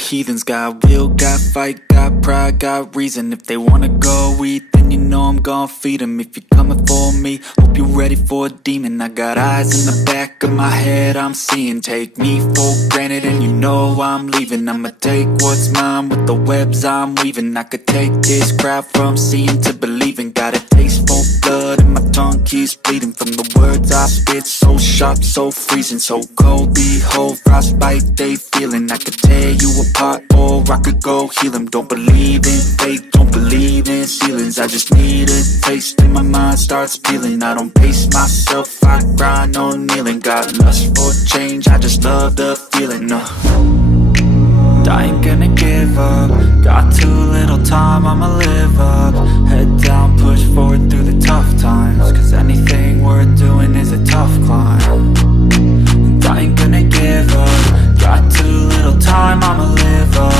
heathens. Got will, got fight, got pride, got reason. If they wanna go eat, then you know I'm gon' feed them. If you're coming for me, hope you're ready for a demon. I got eyes in the back of my head, I'm seeing. Take me for granted and you know I'm leaving. I'ma take what's mine with the webs I'm weaving. I could take this crowd from seeing to believing. Got a taste for blood and my tongue keeps bleeding. From the words I spit, so sharp, so freezing, so cold. Behold, frostbite they feeling. I could tear you apart or I could go heal them. Don't believe in fate, don't believe in ceilings. I just need a taste and my mind starts peeling. I don't pace myself, I grind on kneeling. Got lust for change, I just love the feeling. I ain't gonna give up. Got too little time, I'ma live up. Head down, push forward through the tough times. Cause anything worth doing is a tough climb. And I ain't gonna give up. Got too little time, I'ma live up.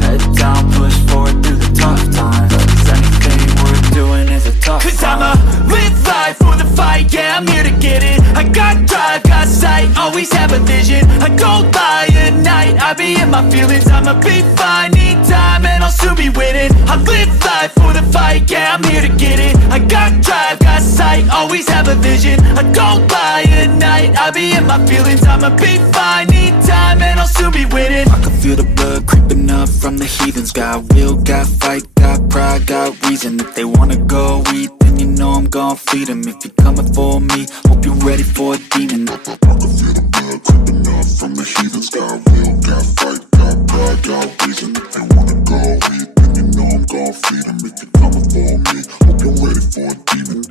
Head down, push forward through the tough times. Cause anything worth doing is a tough climb. Cause I'ma live life for the fight, yeah, I'm here to get it. I got drive, got sight, always have a vision. I don't lie at night, I be in my feelings. I'ma be fine, need time and I'll soon be winning. I live life for the fight, yeah, I'm here to get it. I got drive, got sight, always have a vision. I don't lie at night, I be in my feelings. I'ma be fine, need time and I'll soon be winning. I can feel the blood creeping up from the heathens. Got will, got fight, got pride, got reason. If they wanna go eat, then you know I'm gon' feed them. If you're coming for me, hope you're ready for a demon. I can feel the blood creeping up from the heathens. Got will, got fight, got pride, got reason. If they wanna go eat, then you know I'm gon' feed them. If you're coming for me, hope you're ready for a demon.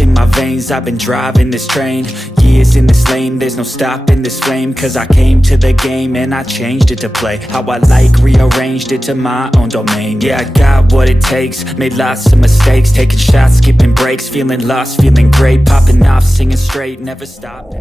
In my veins, I've been driving this train. Years in this lane, there's no stopping this flame. Cause I came to the game and I changed it to play how I like, rearranged it to my own domain. Yeah, I got what it takes, made lots of mistakes. Taking shots, skipping breaks, feeling lost, feeling great. Popping off, singing straight, never stop.